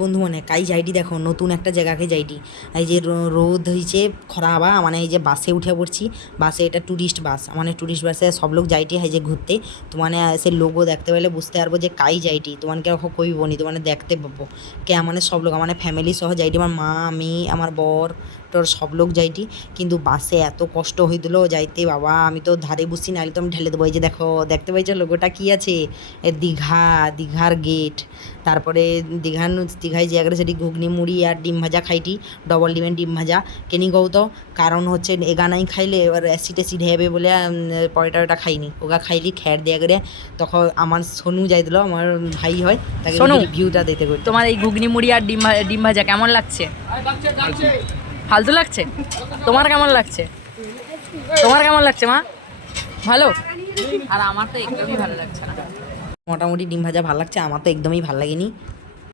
বন্ধু মানে কাই যাইটি দেখো নতুন একটা জায়গাকে যাইটি এই যে রোদ হয়েছে খরা হওয়া মানে এই যে বাসে উঠে পড়ছি। বাসে এটা ট্যুরিস্ট বাস মানে ট্যুরিস্ট বাসে সব লোক যাইটি হয় যে ঘুরতে। তো মানে সে লোগো দেখতে পেলে বুঝতে পারবো যে কাই যাইটি তোমাকে কইব নি তো মানে দেখতে পাবো কে মানে সব লোক মানে ফ্যামিলি সহ যাইটি আমার মা আমি আমার বর তোর সব লোক যাইটি। কিন্তু বাসে এত কষ্ট হইতো যাইতে বাবা আমি তো ধারে বসছি নাহলে তো আমি ঠেলে দেবো। এই যে দেখো দেখতে পাইছো লোগোটা কি আছে এ দীঘার গেট। তারপরে দীঘায় যে সেটি ঘুগনি মুড়ি আর ডিম ভাজা খাইটি ডবল ডিমের ডিম ভাজা কেনি কৌ কারণ হচ্ছে এগানাই খাইলে এবার অ্যাসিড অ্যাসিড হেবে বলে পরোটা ওটা খাইনি ওগা খাইলি খ্যার দেয়া করে। তখন আমার সোনু যাই দিল আমার ভাই হয় তাকে রিভিউটা দিতে করি। তোমার এই ঘুগনি মুড়ি আর ডিম ভাজা কেমন লাগছে? ফালতু লাগছে? তোমার কেমন লাগছে? তোমার কেমন লাগছে মা? ভালো? আর আমার তো একদমই ভালো লাগছে না। মোটামুটি ডিম ভাজা ভালো লাগছে, আমার তো একদমই ভালো লাগেনি।